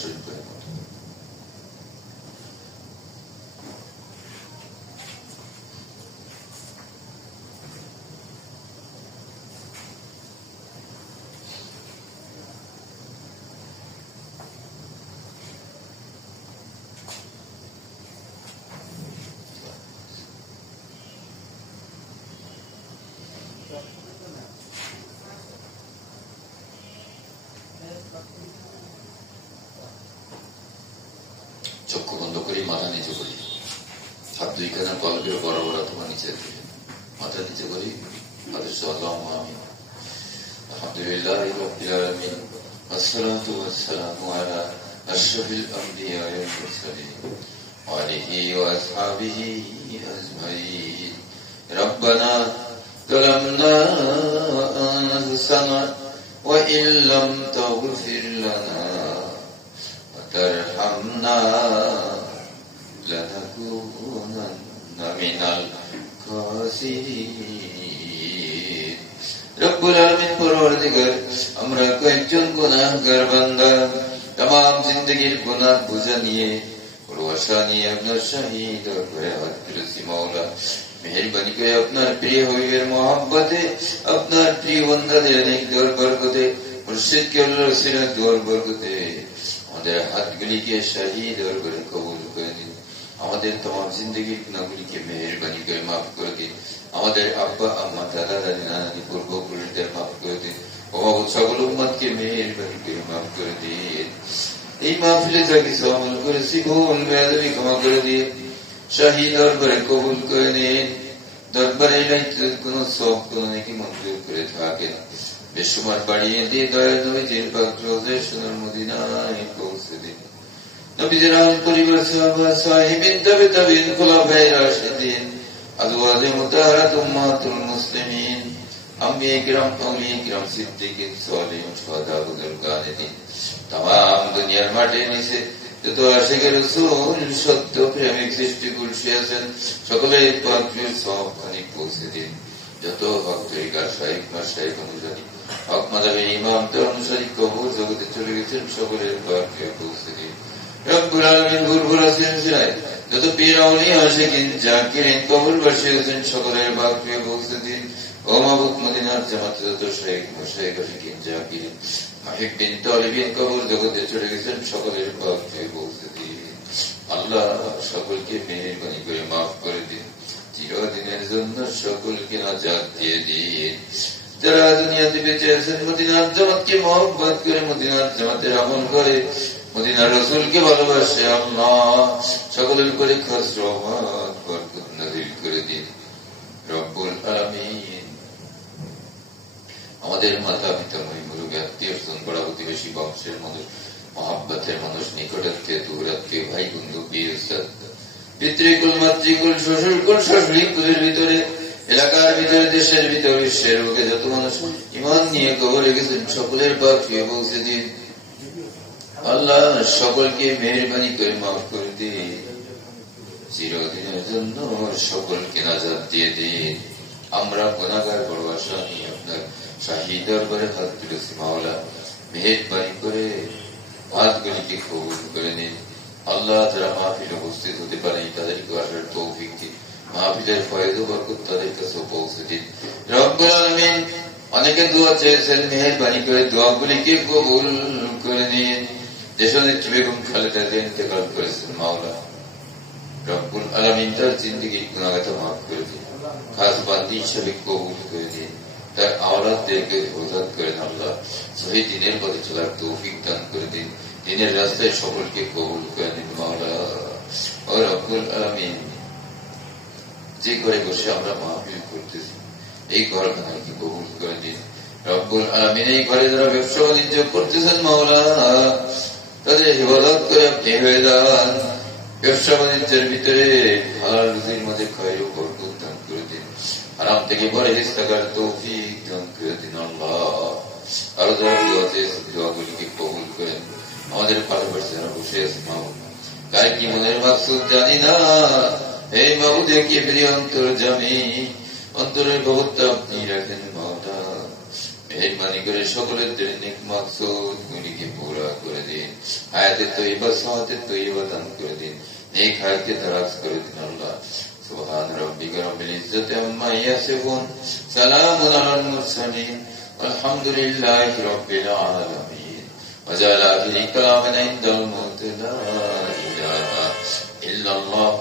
শরীফ করে। চক্ষু বন্ধ করি, মাথা নিচে করি, হাত দুইখানা কলবের বড় বড় তোমার নিচে দিলে মাথা নিচে করি। আলহামদুলিল্লাহ রাব্বিল আলামিন, ওয়াসসালাতু ওয়াসসালামু আলা আশরাফিল আমবিয়া ওয়াল মুরসালিন ওয়া আলিহি ওয়া আসহাবিহি আজমাইন। রব্বানা যালামনা আনফুসানা ওয়া ইল্লাম তাগফির লানা وترحمنا لنكونن من الخاسرين। রব্বুল আলামিন পরওয়ারদিগার, আমরা কয়েকজন গুনাহগার বান্দা तमाम জিন্দেগীর গুনাহ বোঝা নিয়ে পরওয়াসা নিয়ে আপনার শাহী দরবারে হাত তুলেছি। মাওলা মেহেরবানি করে আপনার প্রিয় হবিবের মহব্বতে, আপনার প্রিয় বান্দাদের নেক দর বরকতে, মুর্শিদ কেবলার সিরাত দর বরকতে আমাদের হাতগুলিকে শাহী দরবারে কবুল করে দিন। আমাদের तमाम জিন্দেগীর গুনাহগুলিকে মেহেরবানি করে মাফ করে দিন। আমাদের আব্বা আম্মা দাদা দাদি নানাদি পূর্বপুরুষদের মাফ করে দিন। অভাবত সকল উম্মতকে মেহেরবানি করে মাফ করে দিন। এই মাহফিলে যা কিছু আমল করেছি ভুল বেয়াদবি ক্ষমা করে দিন। শাহী দরবারে কবুল করে নিন। দরবারে কোন সওয়াব কোন নেকি মঞ্জুর করে থাকেন। বেশুমার বাড়িয়ে দিয়ে দয়াল নবীজির পাক রওজা সোনার মদিনায় পৌঁছে দিন। নবীজির আহল পরিবার সাহাবা সাহিবিন তাবে তাবিন খুলাফায়ে রাশিদিন আজওয়াজে মুতাহহারাত উম্মাতুল মুসলিমিন আম্বিয়া কিরাম আউলিয়া কিরাম সিদ্দিকিন সালিহিন শুহাদা বুজুর্গানে দিন तमाम দুনিয়ার মাঠে নিচে যত আশিকে রাসূল সত্য প্রেমিক সৃষ্টিকুল আছেন সকলের পাক সওয়াব খানি পৌঁছে দিন। যত হক তরিকার শাইখ মাশাইখ অনুযায়ী হক মাযহাবের ইমাম তে অনুসারী কবর জগতে চলে গেছেন সকলের পাক পৌঁছে দিন। রব্বুল আলামিন গুরগুর আছেন সিরায় যত পীর আউলিয়া আশিকিন জাকিরিন কবর বসিয়েছেন সকলের পাক পৌঁছে দিন। ও মাবুদ মদিনার জামাত যত শাইখ মাশাইখ আশিকিন জাকিরিন মুহিব্বিন তালিবিন কবর জগতে চলে গেছেন সকলের পাক পৌঁছে দিন। আল্লাহ সকলকে মেহেরবানি করে মাফ করে দিন। চিরদিনের জন্য সকলকে নাজাত দিয়ে দিন। যারা দুনিয়াতে বেঁচে আছেন মদিনার জামাতকে মহব্বত করে মদিনার জামাতের আমল করে মদিনার রাসূলকে ভালোবাসে আল্লাহ সকলের উপরে খাস রহমত বরকত নাযিল করে দিন। রব্বুল আলামিন আমাদের মাতা পিতা মুরুব্বি আত্মীয় স্বজন পাড়া প্রতিবেশী বংশের মানুষ মহব্বতের মানুষ নিকটাত্মীয় দূরাত্মীয় ভাই বন্ধু প্রিয় উস্তাদ পিতৃকুল মাতৃকুল শ্বশুরকুল শাশুড়িকুলের ভিতরে এলাকার ভিতরে দেশের ভিতরে বিশ্বের বুকে যত মানুষ ঈমান নিয়ে কবরে গেছেন সকলের পাক পৌঁছে দিন। আল্লাহ সকলকে মেহেরবানি করে মাফ করে দিন। চিরদিনের জন্য সকলকে নাজাত দিয়ে দিন। আমরা গুনাহগার বড় আশা নিয়ে আপনার শাহী দরবারে হাত তুলেছি। মাওলা মেহেরবানি করে হাতগুলিকে কবুল করে নিন। আল্লাহ যারা মাহফিলে উপস্থিত হতে পারেন তাদেরকে আসার তৌফিক দিন। মাহফিলের ফয়েজ ও বরকত তাদের কাছে পৌঁছে দিন। রব্বুল আলামিন অনেকে দোয়া চেয়েছেন, মেহেরবানি করে দোয়াগুলিকে কবুল করে নিন। দেশনেত্রী বেগম খালেদা জিয়া ইন্তেকাল করেছেন। মাওলা রব্বুল আলামিন তার জিন্দেগীর গুনাহগাতা মাফ করে দিন। খাস বান্দি হিসেবে কবুল করে দিন। তার আওলাদদেরকে হেফাজত করেন। আল্লাহ সহি দ্বীনের পথে চলার তৌফিক দান করে দিন। দ্বীনের রাস্তায় সকলকে কবুল করে নিন। মাওলা ও রব্বুল আলামিন যে ঘরে বসে আমরা মাহফিল করতেছি এই ঘরখানাকে কবুল করে দিন। রব্বুল আলামিন এই ঘরে যারা ব্যবসা বাণিজ্য করতেছেন মাওলা তাদের হেফাজত করে আপনি হয়ে যান। ব্যবসা বাণিজ্যের ভিতরে হালাল রুজির মধ্যে খয়র ও বরকত দান করে দিন। হারাম থেকে পরহেজ থাকার তৌফিক দান করে দিন। আল্লাহ আরো যারা দোয়া চেয়েছে দোয়াগুলিকে কবুল করেন। আমাদের পাশাপাশি যারা বসে আছে মাহবুব কার কি মনের মাকসুদ জানি না, এই মাহবুদে কি প্রিয় অন্তর জামি অন্তরের বহুত্ব আপনি রাখেন। মাওলা মেহেরবানি করে সকলের নেক মাকসুদ গুলিকে পুরা করে দিন। হায়াতে তৈবা সাহাতে তৈবা দান করে দিন, নেক হায়াতকে দারাজ করে দিন আল্লাহ। সুবহান রাব্বিকা রাব্বিল ইজ্জাতি আম্মা ইয়াসিফুন, সালামুন আলাল মুরসালিন, আলহামদুলিল্লাহি রাব্বিল আলামিন। وجعل آخر كلامنا عند الموت لا إله إلا الله